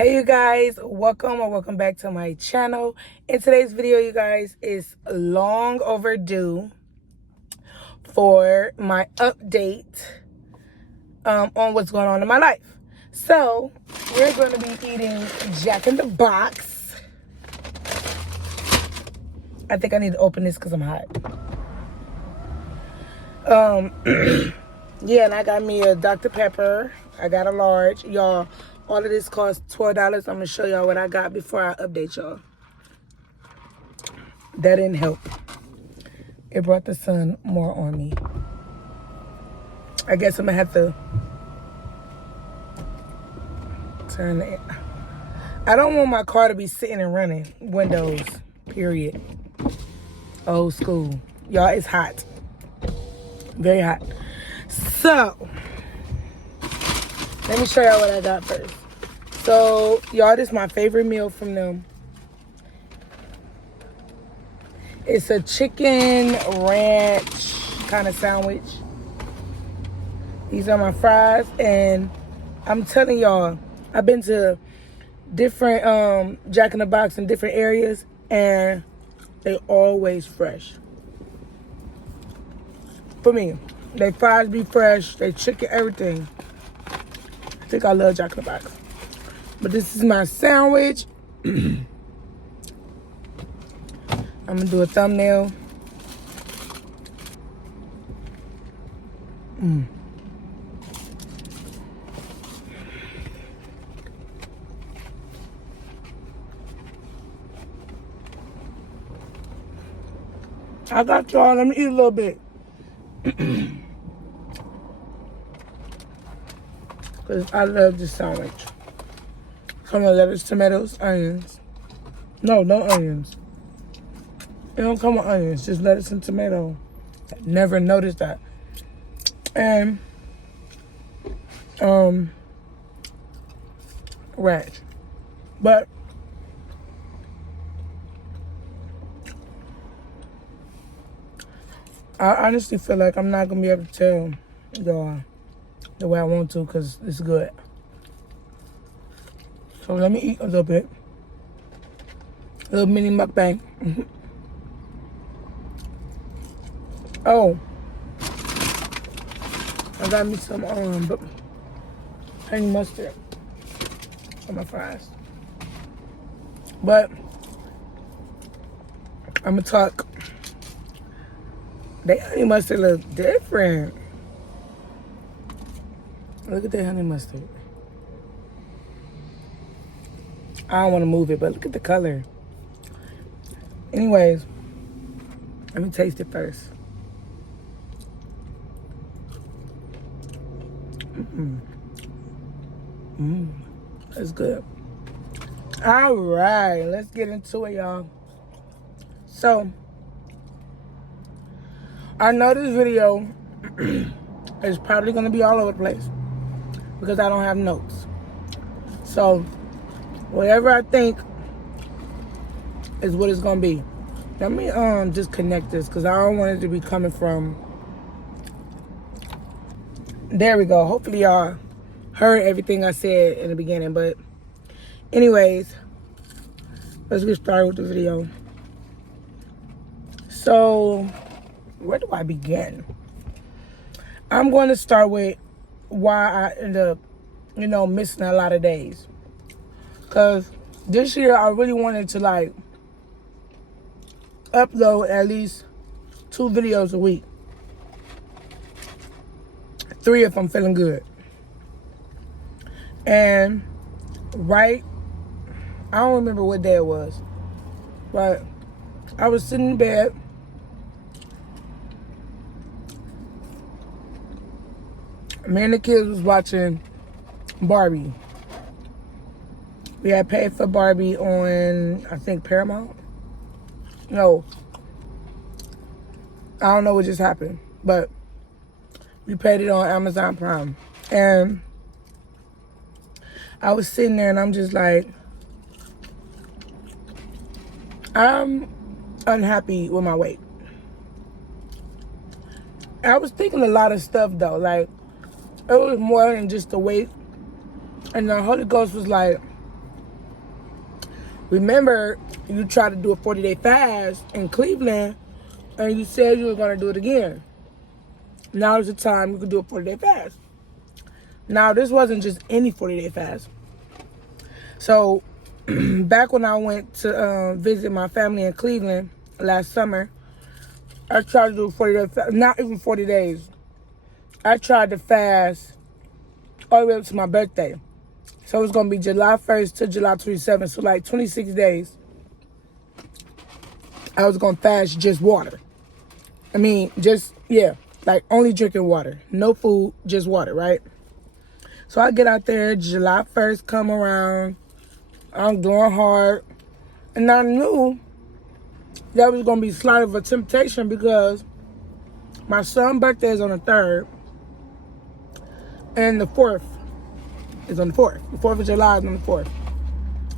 Hey you guys, welcome back to my channel. In today's video, you guys, is long overdue for my update on what's going on in my life. So we're going to be eating Jack in the Box. I think I need to open this because I'm hot. Yeah, and I got me a Dr. Pepper. I got a large. Y'all, all of this costs $12. I'm going to show y'all what I got before I update y'all. That didn't help. It brought the sun more on me. I guess I'm going to have to turn it. I don't want my car to be sitting and running. Windows, period. Old school. Y'all, it's hot. Very hot. So, let me show y'all what I got first. So, y'all, this is my favorite meal from them. It's a chicken ranch kind of sandwich. These are my fries, and I'm telling y'all, I've been to different Jack in the Box in different areas, and they always fresh. For me, they fries be fresh, they chicken, everything. I think I love Jack in the Box. But this is my sandwich. I'm gonna do a thumbnail. I got y'all, let me eat a little bit. Because I love this sandwich. Come with lettuce, tomatoes, onions. No onions. It don't come with onions, just lettuce and tomato. I never noticed that. And ranch. But I honestly feel like I'm not gonna be able to tell y'all the way I want to because it's good. So let me eat a little bit. A little mini mukbang. Oh, I got me some honey mustard on my fries. But I'm gonna talk. They honey mustard look different. Look at that honey mustard. I don't want to move it, but look at the color. Anyways, let me taste it first. That's good. All right, let's get into it, y'all. So, I know this video is probably going to be all over the place because I don't have notes. So, whatever I think is what it's going to be. Let me just connect this because I don't want it to be coming from... There we go. Hopefully y'all heard everything I said in the beginning. But anyways, let's get started with the video. So, where do I begin? I'm going to start with why I end up, missing a lot of days. Because this year I really wanted to, upload at least 2 videos a week. 3 if I'm feeling good. And I don't remember what day it was, but I was sitting in bed. Me and the kids was watching Barbie. We had paid for Barbie on, I think, Paramount. No. I don't know what just happened, but we paid it on Amazon Prime. And I was sitting there and I'm just like, I'm unhappy with my weight. I was thinking a lot of stuff though. It was more than just the weight. And the Holy Ghost was like, Remember, you tried to do a 40-day fast in Cleveland, and you said you were going to do it again. Now is the time you could do a 40-day fast. Now, this wasn't just any 40-day fast. So, back when I went to visit my family in Cleveland last summer, I tried to do a 40-day fast. Not even 40 days. I tried to fast all the way up to my birthday. So, it's going to be July 1st to July 27th. So, like 26 days. I was going to fast just water. I mean, like only drinking water. No food, just water, right? So I get out there, July 1st come around. I'm going hard. And I knew that was going to be slight of a temptation because my son's birthday is on the 3rd. And the 4th is on the 4th. The 4th of July is on the 4th.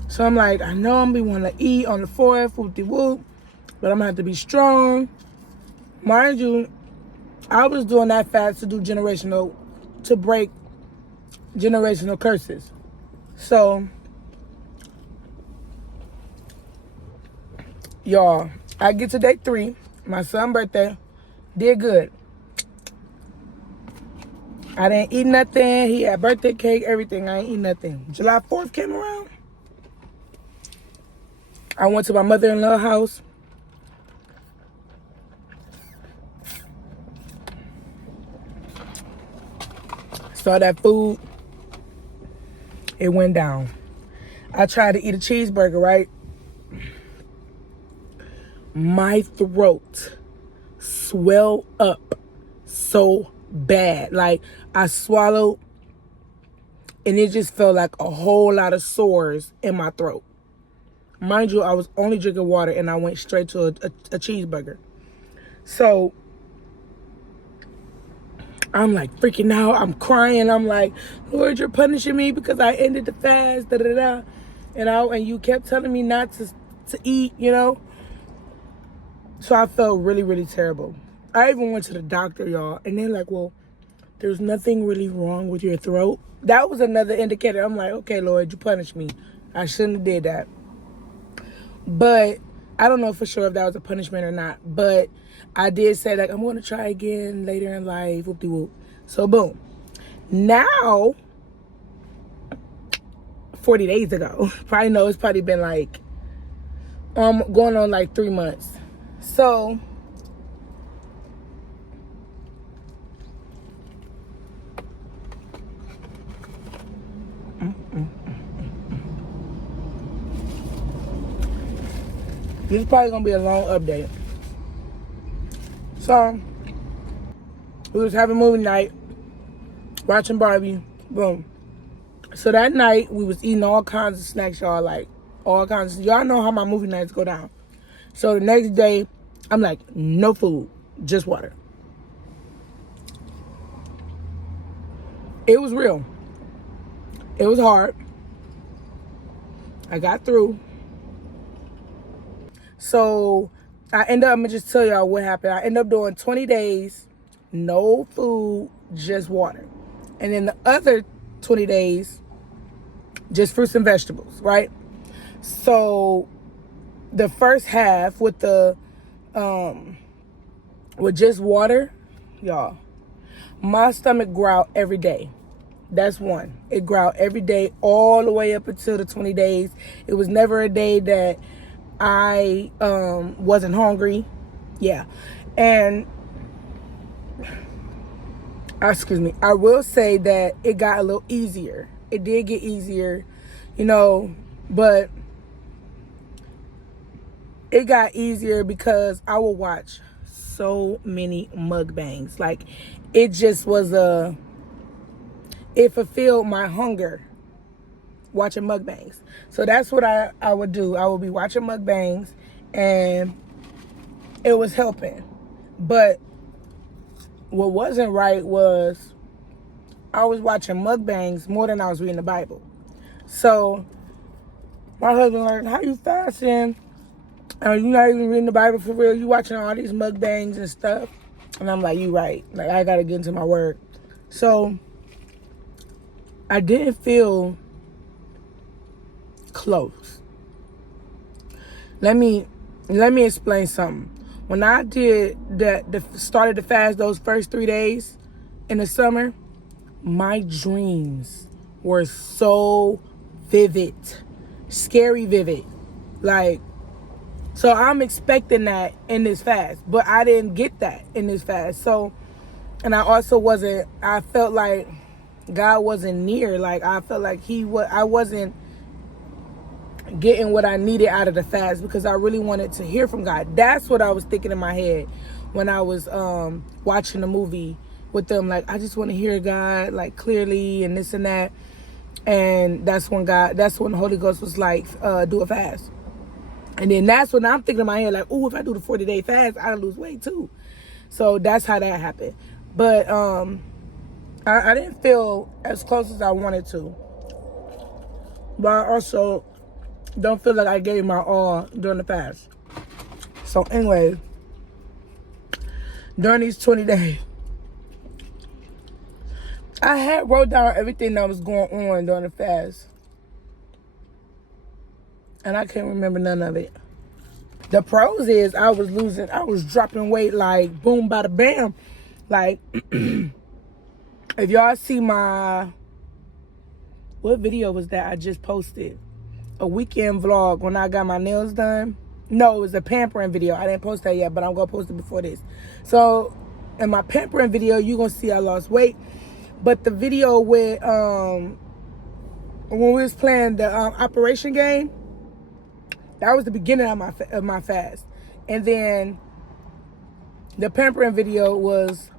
So I'm like, I know I'm going to want to eat on the 4th, whoop-de-whoop. But I'm going to have to be strong. Mind you, I was doing that fast to break generational curses. So, y'all, I get to day 3, my son's birthday, did good. I didn't eat nothing. He had birthday cake, everything. I ain't eat nothing. July 4th came around. I went to my mother-in-law's house. Saw that food. It went down. I tried to eat a cheeseburger, right? My throat swelled up so bad. Like, I swallowed, and it just felt like a whole lot of sores in my throat. Mind you, I was only drinking water, and I went straight to a cheeseburger. So, I'm like freaking out. I'm crying. I'm like, Lord, you're punishing me because I ended the fast, da-da-da. And you kept telling me not to eat, you know. So I felt really, really terrible. I even went to the doctor, y'all. And they're like, well, there's nothing really wrong with your throat. That was another indicator. I'm like, okay, Lord, you punished me. I shouldn't have did that. But I don't know for sure if that was a punishment or not. But I did say, like, I'm going to try again later in life. Whoop-de-whoop. So, boom. Now, 40 days ago, it's probably been like, going on like 3 months. So, this is probably going to be a long update. So, we was having movie night, watching Barbie, boom. So that night, we was eating all kinds of snacks, y'all, like, all kinds of, y'all know how my movie nights go down. So the next day, I'm like, no food, just water. It was real. It was hard. I got through. So I'm going to just tell y'all what happened. I ended up doing 20 days, no food, just water. And then the other 20 days, just fruits and vegetables, right? So the first half with with just water, y'all, my stomach growled every day. That's one. It growled every day all the way up until the 20 days. It was never a day that I wasn't hungry. Yeah. And I will say that it got a little easier. It did get easier, but it got easier because I would watch so many mukbangs. Like, it just was it fulfilled my hunger watching mukbangs. So that's what I would do. I would be watching mukbangs, and it was helping. But what wasn't right was I was watching mukbangs more than I was reading the Bible. So my husband learned, how you fasting? You're not even reading the Bible for real. You watching all these mukbangs and stuff. And I'm like, you right. Like, I got to get into my word. So I didn't feel close. Let me explain something. When I did started the fast those first 3 days in the summer, my dreams were so vivid, scary vivid. Like, so I'm expecting that in this fast, but I didn't get that in this fast. So, and I felt like God wasn't near. Like, I felt like I wasn't getting what I needed out of the fast because I really wanted to hear from God. That's what I was thinking in my head when I was watching the movie with them. Like, I just want to hear God, like, clearly and this and that. And that's when the Holy Ghost was like, do a fast. And then that's when I'm thinking in my head, like, oh, if I do the 40-day fast, I'll lose weight too. So that's how that happened. But I didn't feel as close as I wanted to. But I also don't feel like I gave my all during the fast. So anyway, during these 20 days, I had wrote down everything that was going on during the fast. And I can't remember none of it. The pros is I was dropping weight like boom, bada bam. Like, if y'all see what video was that I just posted? A weekend vlog when I got my nails done. No, it was a pampering video. I didn't post that yet, but I'm going to post it before this. So, in my pampering video, you're going to see I lost weight. But the video with, when we was playing the Operation game, that was the beginning of my fast. And then the pampering video was,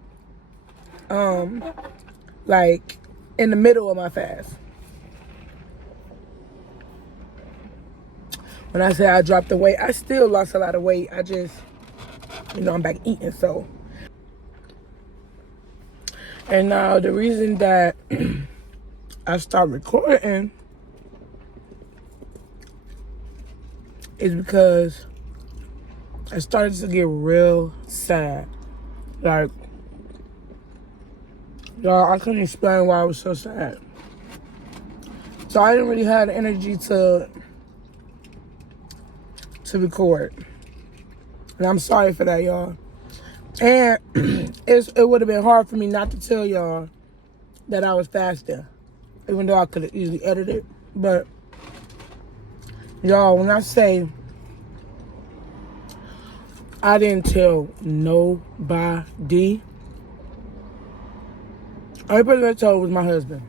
like, in the middle of my fast. When I say I dropped the weight, I still lost a lot of weight. I just, I'm back eating, so. And now the reason that I stopped recording is because I started to get real sad. Like, y'all, I couldn't explain why I was so sad. So I didn't really have the energy to record. And I'm sorry for that, y'all. And it would have been hard for me not to tell y'all that I was fasting, even though I could have easily edited it. But y'all, when I say I didn't tell nobody, only person I told was my husband.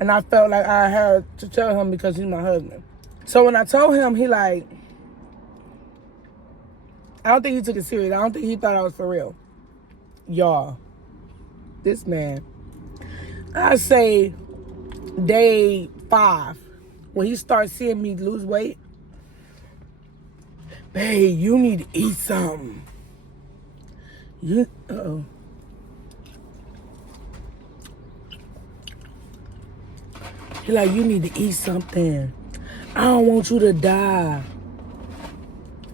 And I felt like I had to tell him because he's my husband. So when I told him, he like, I don't think he took it serious. I don't think he thought I was for real. Y'all, this man, I say day 5, when he starts seeing me lose weight, babe, you need to eat something. Uh-oh. He like, you need to eat something. I don't want you to die.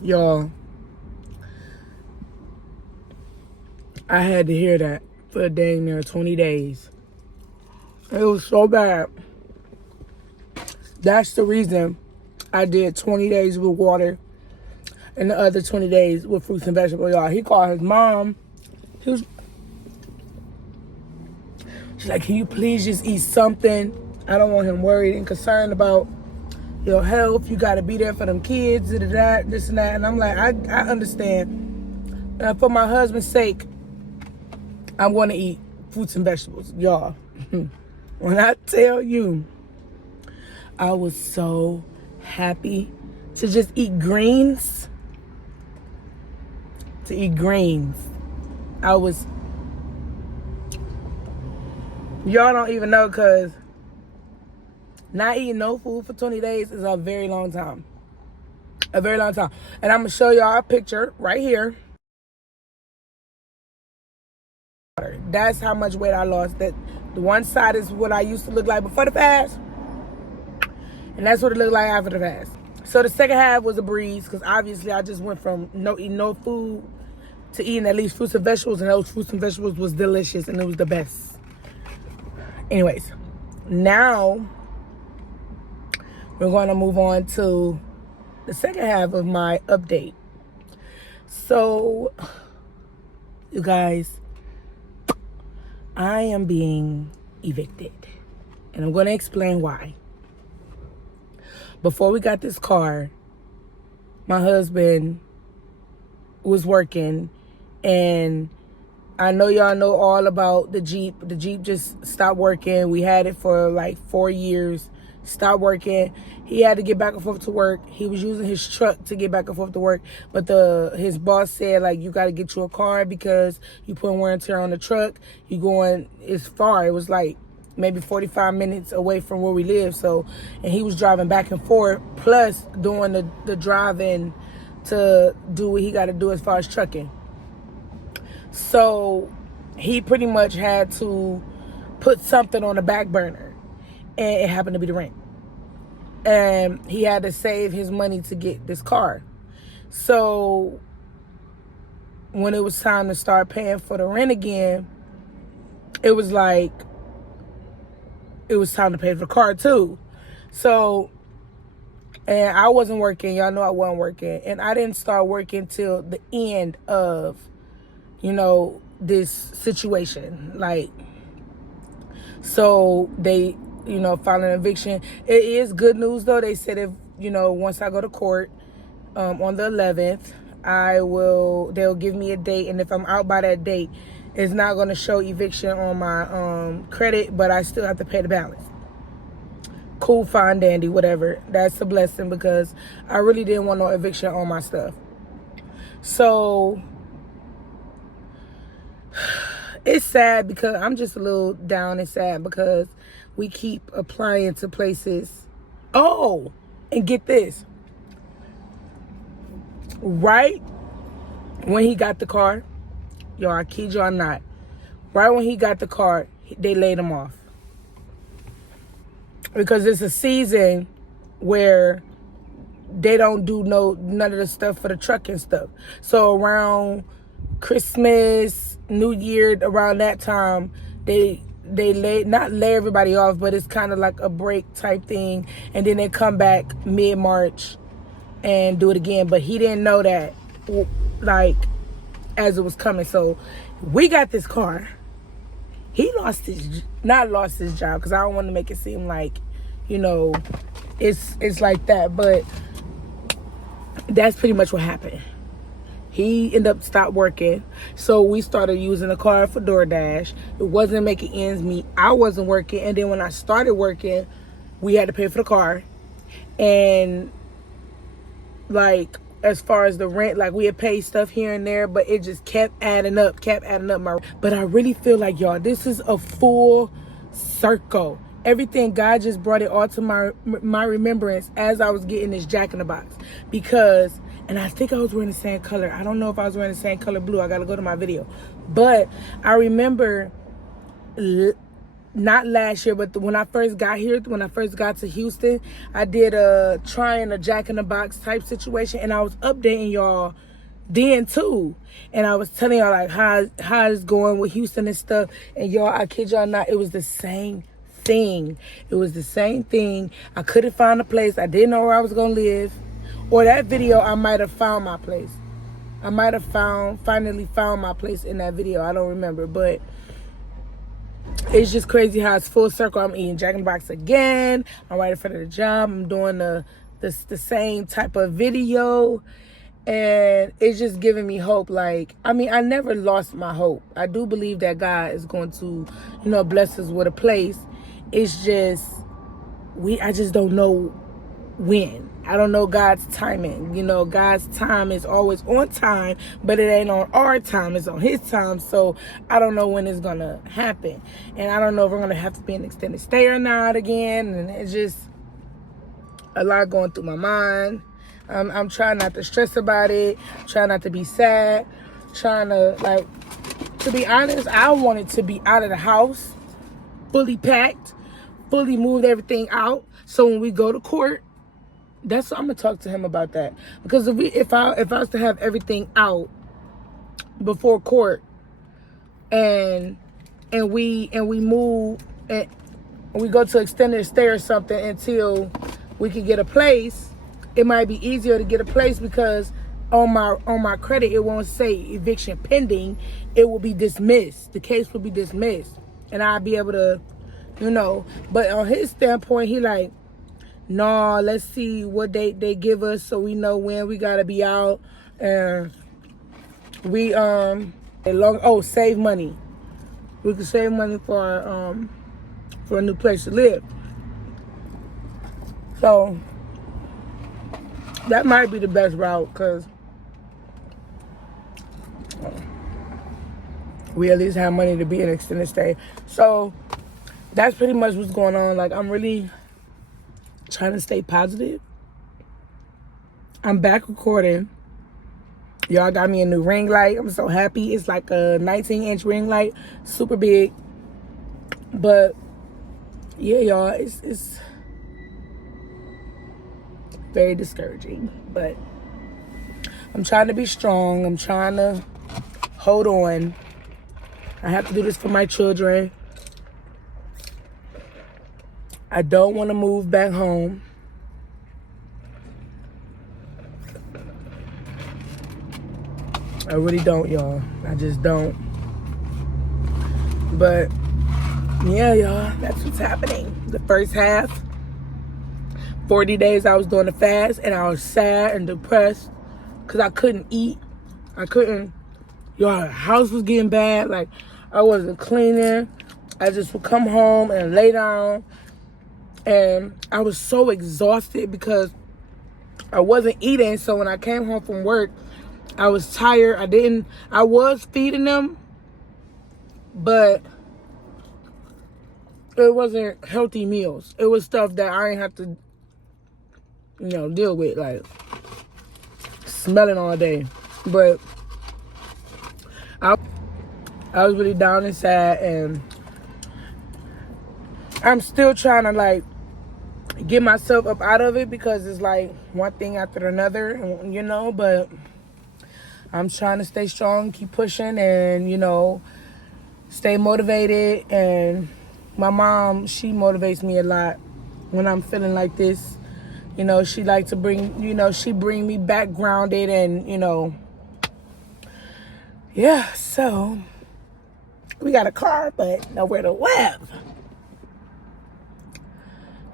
Y'all, I had to hear that for dang near 20 days. It was so bad. That's the reason I did 20 days with water and the other 20 days with fruits and vegetables. Y'all, he called his mom. She's like, can you please just eat something? I don't want him worried and concerned about your health. You got to be there for them kids, this and that. And I'm like, I understand. For my husband's sake, I'm going to eat fruits and vegetables. Y'all, when I tell you, I was so happy to just eat greens. I was, y'all don't even know, because not eating no food for 20 days is a very long time. A very long time. And I'm going to show y'all a picture right here. That's how much weight I lost. That the one side is what I used to look like before the fast, and that's what it looked like after the fast. So the second half was a breeze, because obviously I just went from eating no food to eating at least fruits and vegetables, and those fruits and vegetables was delicious, and it was the best. Anyways, now we're going to move on to the second half of my update. So, you guys, I am being evicted. And I'm going to explain why. Before we got this car, my husband was working, and I know y'all know all about the Jeep. The Jeep just stopped working. We had it for like 4 years. Stopped working. He had to get back and forth to work. He was using his truck to get back and forth to work. But his boss said, like, you got to get you a car because you put wear and tear on the truck. You going, it's far. It was like maybe 45 minutes away from where we live. So, and he was driving back and forth, plus doing the driving to do what he got to do as far as trucking. So he pretty much had to put something on the back burner, and it happened to be the rent. And he had to save his money to get this car. So when it was time to start paying for the rent again, it was like, it was time to pay for the car too. So, and I wasn't working. Y'all know I wasn't working. And I didn't start working till the end of, this situation. Like, so they, filed an eviction. It is good news though. They said if, once I go to court on the 11th, they'll give me a date. And if I'm out by that date, it's not going to show eviction on my credit, but I still have to pay the balance. Cool, fine, dandy, whatever. That's a blessing because I really didn't want no eviction on my stuff. So it's sad because I'm just a little down and sad because we keep applying to places. Oh, and get this. Right when he got the car, y'all, I kid y'all not. Right when he got the car, they laid him off. Because it's a season where they don't do none of the stuff for the truck and stuff. So around Christmas, New Year, around that time, they not lay everybody off, but it's kind of like a break type thing. And then they come back mid-March and do it again. But he didn't know that, like, as it was coming. So we got this car. He not lost his job, because I don't want to make it seem like, it's like that. But that's pretty much what happened. He ended up stopped working. So we started using the car for DoorDash. It wasn't making ends meet. I wasn't working. And then when I started working, we had to pay for the car. And like, as far as the rent, like, we had paid stuff here and there, but it just kept adding up. But I really feel like, y'all, this is a full circle. Everything, God just brought it all to my remembrance as I was getting this Jack in the Box. Because, and I think I was wearing the same color. I don't know if I was wearing the same color blue. I got to go to my video. But I remember, not last year, but when I first got here, when I first got to Houston, I did trying a Jack in the Box type situation, and I was updating y'all then too, and I was telling y'all like how it's going with Houston and stuff. And y'all, I kid y'all not, it was the same thing. I couldn't find a place. I didn't know where I was gonna live. Or that video, I might have found my place. I might have finally found my place in that video. I don't remember, but it's just crazy how it's full circle. I'm eating Jack in the Box again. I'm right in front of the job. I'm doing the same type of video. And it's just giving me hope. Like, I mean, I never lost my hope. I do believe that God is going to, bless us with a place. It's just, I just don't know when. I don't know God's timing. God's time is always on time, but it ain't on our time. It's on his time. So I don't know when it's going to happen. And I don't know if we're going to have to be an extended stay or not again. And it's just a lot going through my mind. I'm trying not to stress about it. Trying not to be sad. Trying to, to be honest, I wanted to be out of the house, fully packed, fully moved everything out. So when we go to court, I'm gonna talk to him about that. Because if I was to have everything out before court, and we move and we go to extended stay or something until we could get a place, it might be easier to get a place because on my credit it won't say eviction pending. It will be dismissed. The case will be dismissed, and I'll be able to, you know. But on his standpoint, he like, no, let's see what date they give us so we know when we gotta be out. And we save money. We can save money for a new place to live. So that might be the best route, because we at least have money to be an extended stay. So that's pretty much what's going on. Like, I'm really trying to stay positive. I'm back recording. Y'all got me a new ring light. I'm so happy. It's like a 19-inch ring light, super big. But yeah, y'all, it's very discouraging. But I'm trying to be strong. I'm trying to hold on. I have to do this for my children. I don't want to move back home. I really don't, y'all. I just don't. But yeah, y'all, that's what's happening. The first half, 40 days I was doing the fast, and I was sad and depressed because I couldn't eat. I couldn't. Y'all, the house was getting bad. Like, I wasn't cleaning. I just would come home and lay down. And I was so exhausted because I wasn't eating. So when I came home from work, I was tired. I was feeding them, but it wasn't healthy meals. It was stuff that I didn't have to, deal with, like smelling all day. But I was really down and sad, and I'm still trying to like get myself up out of it, because it's like one thing after another, but I'm trying to stay strong, keep pushing, and, stay motivated. And my mom, she motivates me a lot when I'm feeling like this. She like to bring, she bring me back grounded, and, yeah, so we got a car, but nowhere to live.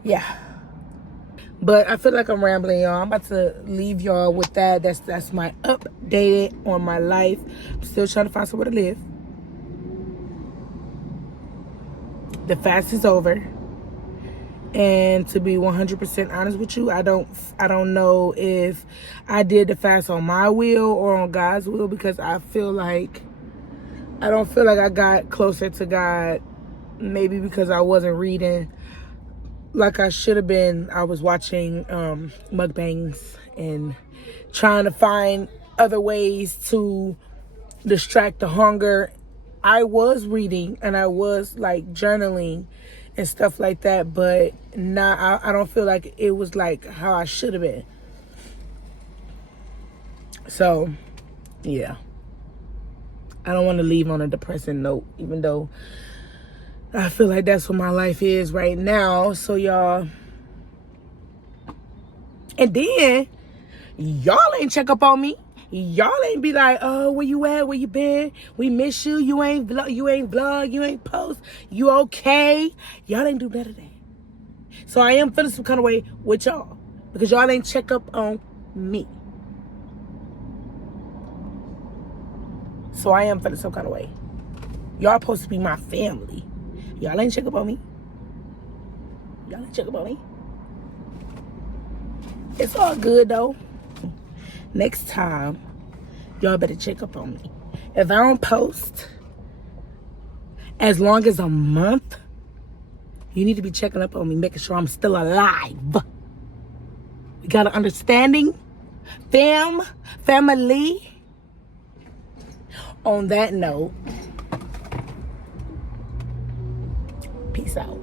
Yeah. But I feel like I'm rambling, y'all. I'm about to leave y'all with that. That's my updated on my life. I'm still trying to find somewhere to live. The fast is over. And to be 100% honest with you, I don't know if I did the fast on my will or on God's will, because I don't feel like I got closer to God. Maybe because I wasn't reading like I should have been. I was watching mukbangs and trying to find other ways to distract the hunger. I was reading and I was like journaling and stuff like that, but I don't feel like it was like how I should have been. So yeah, I don't want to leave on a depressing note, even though I feel like that's what my life is right now. So y'all, and then y'all ain't check up on me. Y'all ain't be like, oh, where you at? Where you been? We miss you. You ain't vlog. You ain't post. You okay? Y'all ain't do none of that. So I am feeling some kind of way with y'all, because y'all ain't check up on me. So I am feeling some kind of way. Y'all supposed to be my family. Y'all ain't check up on me. Y'all ain't check up on me. It's all good though. Next time, y'all better check up on me. If I don't post as long as a month, you need to be checking up on me, making sure I'm still alive. We got an understanding? Family. On that note, peace out.